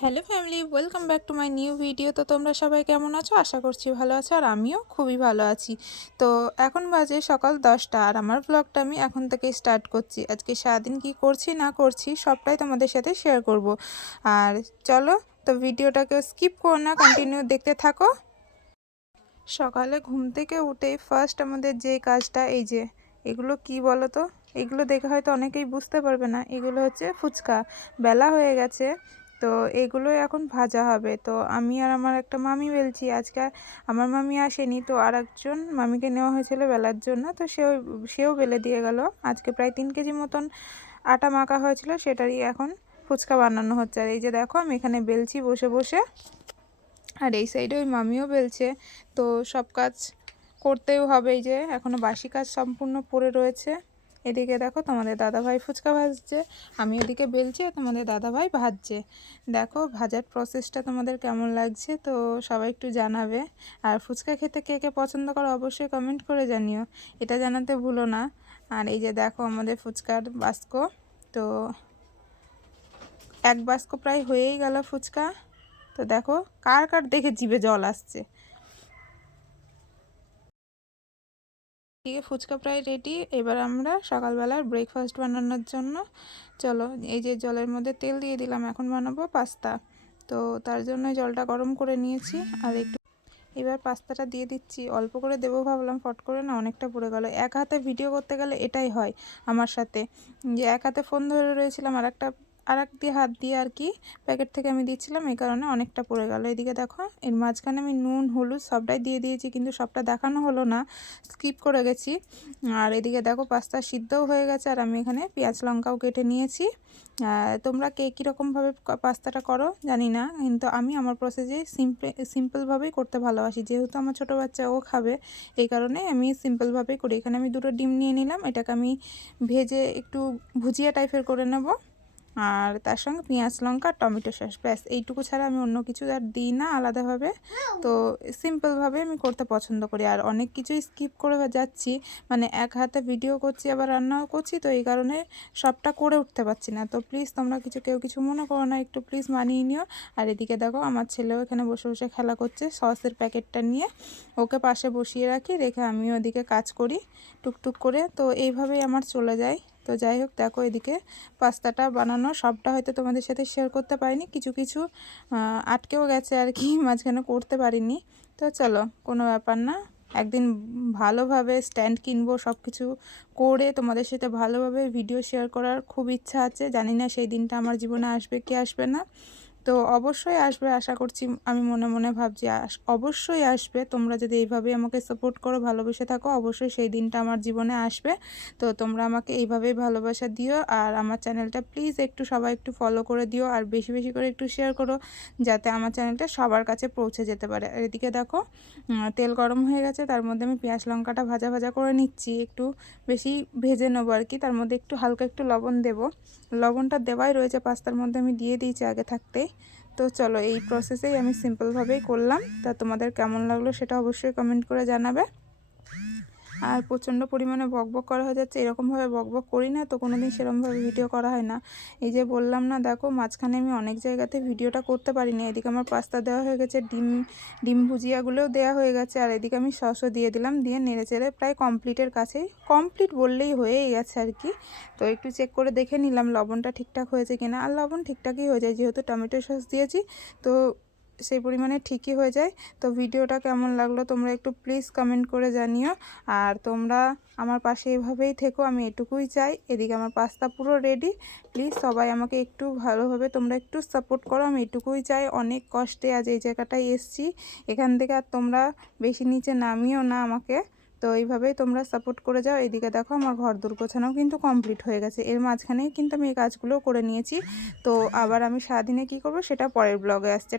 Hello family, welcome back to my new video. তো তোমরা সবাই কেমন আছো? আশা করছি ভালো আছো, আর আমিও খুবই ভালো আছি। তো এখন বাজে সকাল 10টা, আর আমার ব্লগটা আমি এখন থেকে স্টার্ট করছি। আজকে সারাদিন কি করছি না করছি সবটাই তোমাদের সাথে শেয়ার করব। আর চলো, তো ভিডিওটাকে স্কিপ করো না, কন্টিনিউ দেখতে থাকো। সকালে ঘুম থেকে উঠে ফার্স্ট আমাদের যে কাজটা, এই যে এগুলো কি বলো তো, এগুলো দেখে হয়তো অনেকেই বুঝতে পারবে না, এগুলো হচ্ছে ফুচকা। বেলা হয়ে গেছে, তো এগুলো এখন ভাজা হবে। তো আমি আর আমার একটা মামি বেলছি। আজকে আমার মামি আসেনি, তো আর একজন মামিকে নেওয়া হয়েছিল বেলার জন্য, তো সেও বেলে দিয়ে গেল। আজকে প্রায় 3 কেজি মতন আটা মাখা হয়েছিল, সেটারই এখন ফুচকা বানানো হচ্ছে। আর এই যে দেখো, আমি এখানে বেলছি বসে বসে, আর এই সাইডে ওই মামিও বেলছে। তো সব কাজ করতেও হবে, এই যে এখনও বাসি কাজ সম্পূর্ণ পড়ে রয়েছে। এদিকে দেখো তোমাদের দাদাভাই ফুচকা ভাজছে, আমি এদিকে বেলছি আর তোমাদের দাদাভাই ভাজছে। দেখো ভাজার প্রসেসটা তোমাদের কেমন লাগছে, তো সবাই একটু জানাবে। আর ফুচকা খেতে কে কে পছন্দ করো অবশ্যই কমেন্ট করে জানিও, এটা জানাতে ভুলো না। আর এই যে দেখো আমাদের ফুচকার বাস্ক, তো এক বাস্ক প্রায় হয়েই গেল ফুচকা। তো দেখো কার কার দেখে জিভে জল আসছে। এদিকে ফুচকা প্রায় রেডি। এবার আমরা সকালবেলার ব্রেকফাস্ট বানানোর জন্য চলো, এই যে জলের মধ্যে তেল দিয়ে দিলাম, এখন বানাবো পাস্তা। তো তার জন্য জলটা গরম করে নিয়েছি, আর একটু এবার পাস্তাটা দিয়ে দিচ্ছি। অল্প করে দেবো ভাবলাম, ফট করে না অনেকটা পড়ে গেল। এক হাতে ভিডিও করতে গেলে এটাই হয় আমার সাথে, যে এক হাতে ফোন ধরে রয়েছিলাম, আর এক দিয়ে হাত দিয়ে আর কি প্যাকেট থেকে আমি দিচ্ছিলাম, এই কারণে অনেকটা পড়ে গেল। এদিকে দেখো এর মাঝখানে আমি নুন হলুদ সবটাই দিয়ে দিয়েছি, কিন্তু সবটা দেখানো হলো না, স্কিপ করে গেছি। আর এদিকে দেখো পাস্তা সিদ্ধও হয়ে গেছে, আর আমি এখানে পেঁয়াজ লঙ্কাও কেটে নিয়েছি। তোমরা কে কীরকমভাবে পাস্তাটা করো জানি না, কিন্তু আমি আমার প্রসেসে সিম্পলভাবেই করতে ভালোবাসি। যেহেতু আমার ছোটো বাচ্চা ও খাবে, এই কারণে আমি সিম্পলভাবেই করি। এখানে আমি 2টো ডিম নিয়ে নিলাম, এটাকে আমি ভেজে একটু ভুজিয়া টাইপের করে নেব। আর তার সঙ্গে পেঁয়াজ লঙ্কা টমেটো সস, ব্যাস এইটুকু ছাড়া আমি অন্য কিছু আর দিই না আলাদাভাবে। তো সিম্পলভাবে আমি করতে পছন্দ করি, আর অনেক কিছুই স্কিপ করে যাচ্ছি, মানে এক হাতে ভিডিও করছি আবার রান্নাও করছি, তো এই কারণে সবটা করে উঠতে পারছি না। তো প্লিজ তোমরা কেউ কিছু মনে করো না, একটু প্লিজ মানিয়ে নিও। আর এদিকে দেখো আমার ছেলেও এখানে বসে বসে খেলা করছে সসের প্যাকেটটা নিয়ে, ওকে পাশে বসিয়ে রেখে আমিও ওদিকে কাজ করি টুকটুক করে। তো এইভাবেই আমার চলে যায়। তো যাই হোক, দেখো এদিকে পাস্তাটা বানানো সবটা হয়তো তোমাদের সাথে শেয়ার করতে পারিনি, কিছু কিছু আটকেও গেছে আর কি, মাঝখানে করতে পারিনি। তো চলো, কোনো ব্যাপার না, একদিন ভালোভাবে স্ট্যান্ড কিনবো, সব কিছু করে তোমাদের সাথে ভালোভাবে ভিডিও শেয়ার করার খুব ইচ্ছা আছে। জানি না সেই দিনটা আমার জীবনে আসবে কি আসবে না, তো অবশ্যই আসবে আশা করছি। আমি মনে মনে ভাবছি অবশ্যই আসবে। তোমরা যদি এইভাবেই আমাকে সাপোর্ট করো, ভালোবেসে থাকো, অবশ্যই সেই দিনটা আমার জীবনে আসবে। তো তোমরা আমাকে এইভাবেই ভালোবাসা দিও, আর আমার চ্যানেলটা প্লিজ সবাই একটু ফলো করে দিও, আর বেশি বেশি করে একটু শেয়ার করো, যাতে আমার চ্যানেলটা সবার কাছে পৌঁছে যেতে পারে। আর এদিকে দেখো তেল গরম হয়ে গেছে, তার মধ্যে আমি পেঁয়াজ লঙ্কাটা ভাজা ভাজা করে নিচ্ছি, একটু বেশি ভেজে নেবো আর কি। তার মধ্যে একটু হালকা একটু লবণ দেব, লবণটা দেওয়াই রয়েছে পাস্তার মধ্যে, আমি দিয়ে দিয়েছি আগে থাকতেই। তো চলো, এই প্রসেসেই আমি সিম্পলভাবেই করলাম। তা তোমাদের কেমন লাগলো সেটা অবশ্যই কমেন্ট করে জানাবে। আর প্রচণ্ড পরিমাণে বকবক করা হয়ে যাচ্ছে, এরকমভাবে বকবক করি না তো, কোনো দিন সেরকমভাবে ভিডিও করা হয় না। এই যে বললাম না, দেখো মাঝখানে আমি অনেক জায়গাতে ভিডিওটা করতে পারিনি। এদিকে আমার পাস্তা দেওয়া হয়ে গেছে, ডিম ভুজিয়াগুলোও দেওয়া হয়ে গেছে, আর এদিকে আমি সসও দিয়ে দিলাম, দিয়ে নেড়ে চেড়ে প্রায় কমপ্লিটের কাছেই, কমপ্লিট বললেই হয়েই গেছে আর কি। তো একটু চেক করে দেখে নিলাম লবণটা ঠিকঠাক হয়েছে কিনা, আর লবণ ঠিকঠাকই হয়ে যায়, যেহেতু টমেটো সস দিয়েছি, তো সেই পরিমাণে ঠিকই হয়ে যায়। তো ভিডিওটা কেমন লাগলো তোমরা একটু প্লিজ কমেন্ট করে জানিও, আর তোমরা আমার পাশে এভাবেই থেকো, আমি এটুকুই চাই। এদিকে আমার পাস্তা পুরো রেডি, প্লিজ সবাই আমাকে একটু ভালোভাবে তোমরা একটু সাপোর্ট করো, আমি এটুকুই চাই। অনেক কষ্টে আজ এই জায়গাটায় এসছি, এখান থেকে আর তোমরা বেশি নিচে নামিও না আমাকে। তো এইভাবেই তোমরা সাপোর্ট করে যাও। এদিকে দেখো আমার ঘর দোর গোছানোও কিন্তু কমপ্লিট হয়ে গেছে, এর মাঝখানেই কিন্তু আমি এই কাজগুলো করে নিয়েছি। তো আবার আমি সারাদিনে কি করব সেটা পরের ব্লগে আসছে।